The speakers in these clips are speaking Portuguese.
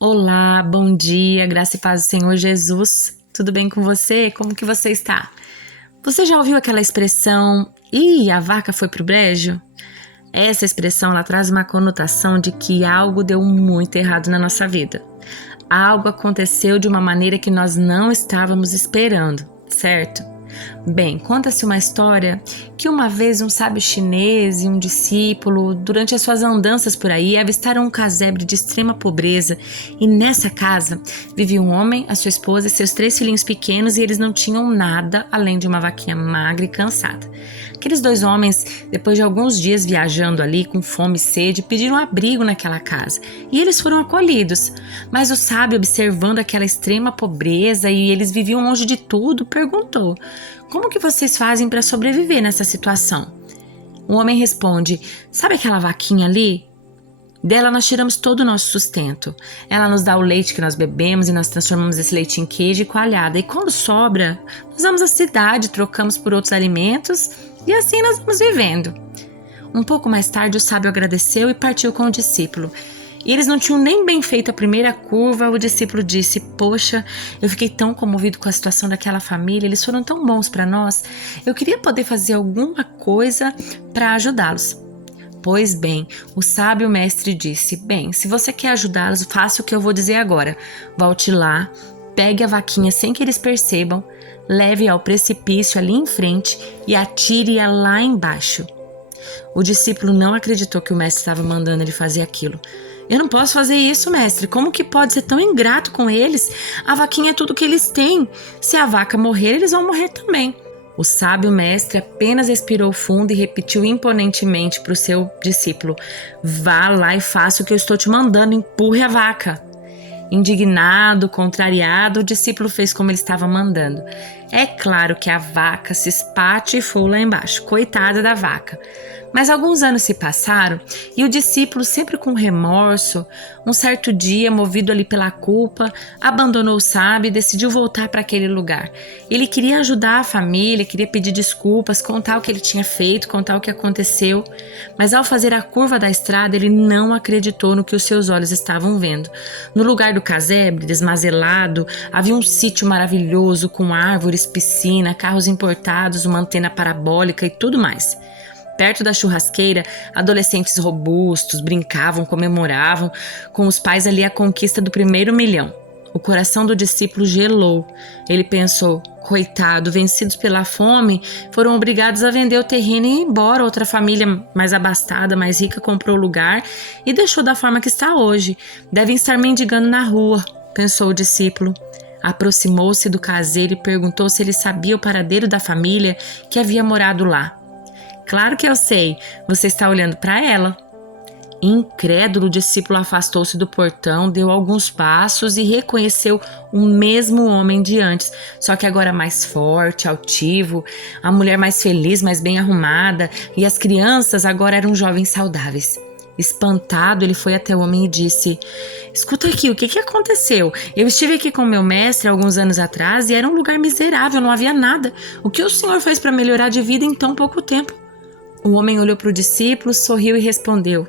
Olá, bom dia, graça e paz do Senhor Jesus. Tudo bem com você? Como que você está? Você já ouviu aquela expressão, "Ih, a vaca foi pro brejo"? Essa expressão ela traz uma conotação de que algo deu muito errado na nossa vida. Algo aconteceu de uma maneira que nós não estávamos esperando, certo? Bem, conta-se uma história que uma vez um sábio chinês e um discípulo, durante as suas andanças por aí, avistaram um casebre de extrema pobreza e nessa casa vivia um homem, a sua esposa e seus 3 filhinhos pequenos e eles não tinham nada além de uma vaquinha magra e cansada. Aqueles 2 homens, depois de alguns dias viajando ali com fome e sede, pediram abrigo naquela casa e eles foram acolhidos. Mas o sábio, observando aquela extrema pobreza e eles viviam longe de tudo, perguntou: "Como que vocês fazem para sobreviver nessa situação?" O homem responde: "Sabe aquela vaquinha ali? Dela nós tiramos todo o nosso sustento. Ela nos dá o leite que nós bebemos e nós transformamos esse leite em queijo e coalhada. E quando sobra, nós vamos à cidade, trocamos por outros alimentos e assim nós vamos vivendo." Um pouco mais tarde, o sábio agradeceu e partiu com o discípulo. E eles não tinham nem bem feito a primeira curva, o discípulo disse: "Poxa, eu fiquei tão comovido com a situação daquela família, eles foram tão bons para nós. Eu queria poder fazer alguma coisa para ajudá-los." Pois bem, o sábio mestre disse: "Bem, se você quer ajudá-los, faça o que eu vou dizer agora. Volte lá, pegue a vaquinha sem que eles percebam, leve-a ao precipício ali em frente e atire-a lá embaixo." O discípulo não acreditou que o mestre estava mandando ele fazer aquilo. "Eu não posso fazer isso, mestre. Como que pode ser tão ingrato com eles? A vaquinha é tudo que eles têm. Se a vaca morrer, eles vão morrer também." O sábio mestre apenas respirou fundo e repetiu imponentemente para o seu discípulo: "Vá lá e faça o que eu estou te mandando, empurre a vaca." Indignado, contrariado, o discípulo fez como ele estava mandando. É claro que a vaca se espatifou lá embaixo, coitada da vaca. Mas alguns anos se passaram e o discípulo, sempre com remorso, um certo dia, movido ali pela culpa, abandonou o sábio e decidiu voltar para aquele lugar. Ele queria ajudar a família, queria pedir desculpas, contar o que ele tinha feito, contar o que aconteceu, mas ao fazer a curva da estrada, ele não acreditou no que os seus olhos estavam vendo. No lugar do casebre, desmazelado, havia um sítio maravilhoso com árvores, piscina, carros importados, uma antena parabólica e tudo mais. Perto da churrasqueira, adolescentes robustos brincavam, comemoravam com os pais ali a conquista do primeiro milhão. O coração do discípulo gelou. Ele pensou: "Coitado, vencidos pela fome, foram obrigados a vender o terreno e ir embora. Outra família mais abastada, mais rica, comprou o lugar e deixou da forma que está hoje. Devem estar mendigando na rua", pensou o discípulo. Aproximou-se do caseiro e perguntou se ele sabia o paradeiro da família que havia morado lá. "Claro que eu sei, você está olhando para ela." Incrédulo, o discípulo afastou-se do portão, deu alguns passos e reconheceu o mesmo homem de antes, só que agora mais forte, altivo, a mulher mais feliz, mais bem arrumada, e as crianças agora eram jovens saudáveis. Espantado, ele foi até o homem e disse: "Escuta aqui, o que aconteceu? Eu estive aqui com meu mestre alguns anos atrás e era um lugar miserável, não havia nada. O que o senhor fez para melhorar de vida em tão pouco tempo?" O homem olhou para o discípulo, sorriu e respondeu: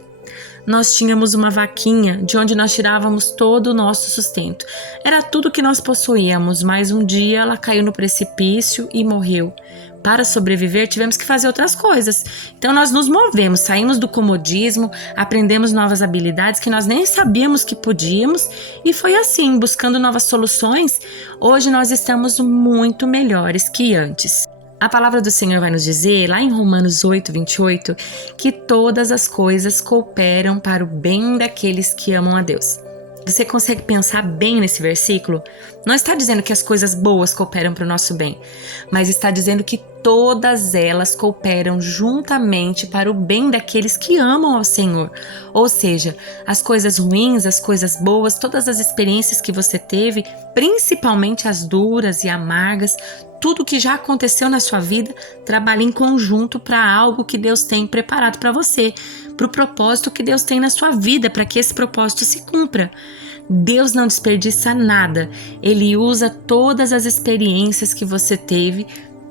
"Nós tínhamos uma vaquinha de onde nós tirávamos todo o nosso sustento. Era tudo que nós possuíamos, mas um dia ela caiu no precipício e morreu. Para sobreviver, tivemos que fazer outras coisas. Então nós nos movemos, saímos do comodismo, aprendemos novas habilidades que nós nem sabíamos que podíamos e foi assim, buscando novas soluções, hoje nós estamos muito melhores que antes." A palavra do Senhor vai nos dizer, lá em Romanos 8:28, que todas as coisas cooperam para o bem daqueles que amam a Deus. Você consegue pensar bem nesse versículo? Não está dizendo que as coisas boas cooperam para o nosso bem, mas está dizendo que todas elas cooperam juntamente para o bem daqueles que amam ao Senhor. Ou seja, as coisas ruins, as coisas boas, todas as experiências que você teve, principalmente as duras e amargas, tudo que já aconteceu na sua vida, trabalha em conjunto para algo que Deus tem preparado para você, para o propósito que Deus tem na sua vida, para que esse propósito se cumpra. Deus não desperdiça nada, Ele usa todas as experiências que você teve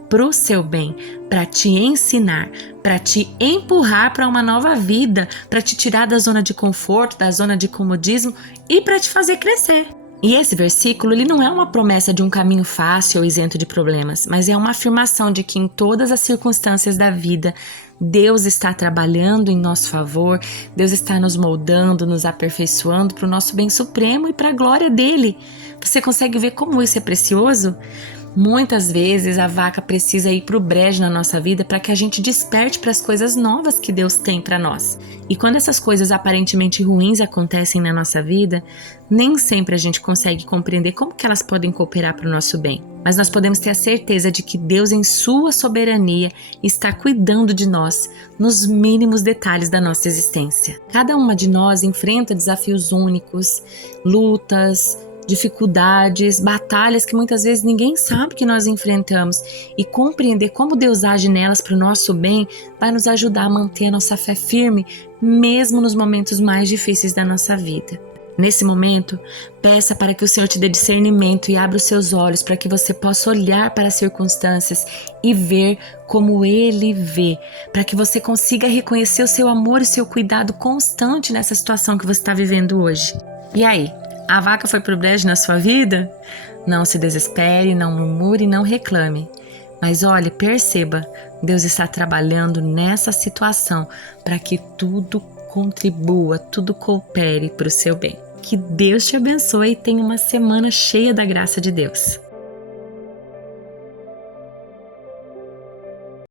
pro seu bem, para te ensinar, para te empurrar para uma nova vida, para te tirar da zona de conforto, da zona de comodismo e para te fazer crescer. E esse versículo, ele não é uma promessa de um caminho fácil ou isento de problemas, mas é uma afirmação de que em todas as circunstâncias da vida, Deus está trabalhando em nosso favor, Deus está nos moldando, nos aperfeiçoando para o nosso bem supremo e para a glória dele. Você consegue ver como isso é precioso? Muitas vezes a vaca precisa ir para o brejo na nossa vida para que a gente desperte para as coisas novas que Deus tem para nós. E quando essas coisas aparentemente ruins acontecem na nossa vida, nem sempre a gente consegue compreender como que elas podem cooperar para o nosso bem. Mas nós podemos ter a certeza de que Deus, em sua soberania, está cuidando de nós nos mínimos detalhes da nossa existência. Cada uma de nós enfrenta desafios únicos, lutas, dificuldades, batalhas que muitas vezes ninguém sabe que nós enfrentamos, e compreender como Deus age nelas para o nosso bem vai nos ajudar a manter a nossa fé firme, mesmo nos momentos mais difíceis da nossa vida. Nesse momento, peça para que o Senhor te dê discernimento e abra os seus olhos para que você possa olhar para as circunstâncias e ver como Ele vê, para que você consiga reconhecer o seu amor e o seu cuidado constante nessa situação que você está vivendo hoje. E aí? A vaca foi pro brejo na sua vida? Não se desespere, não murmure, não reclame. Mas olhe, perceba, Deus está trabalhando nessa situação para que tudo contribua, tudo coopere para o seu bem. Que Deus te abençoe e tenha uma semana cheia da graça de Deus.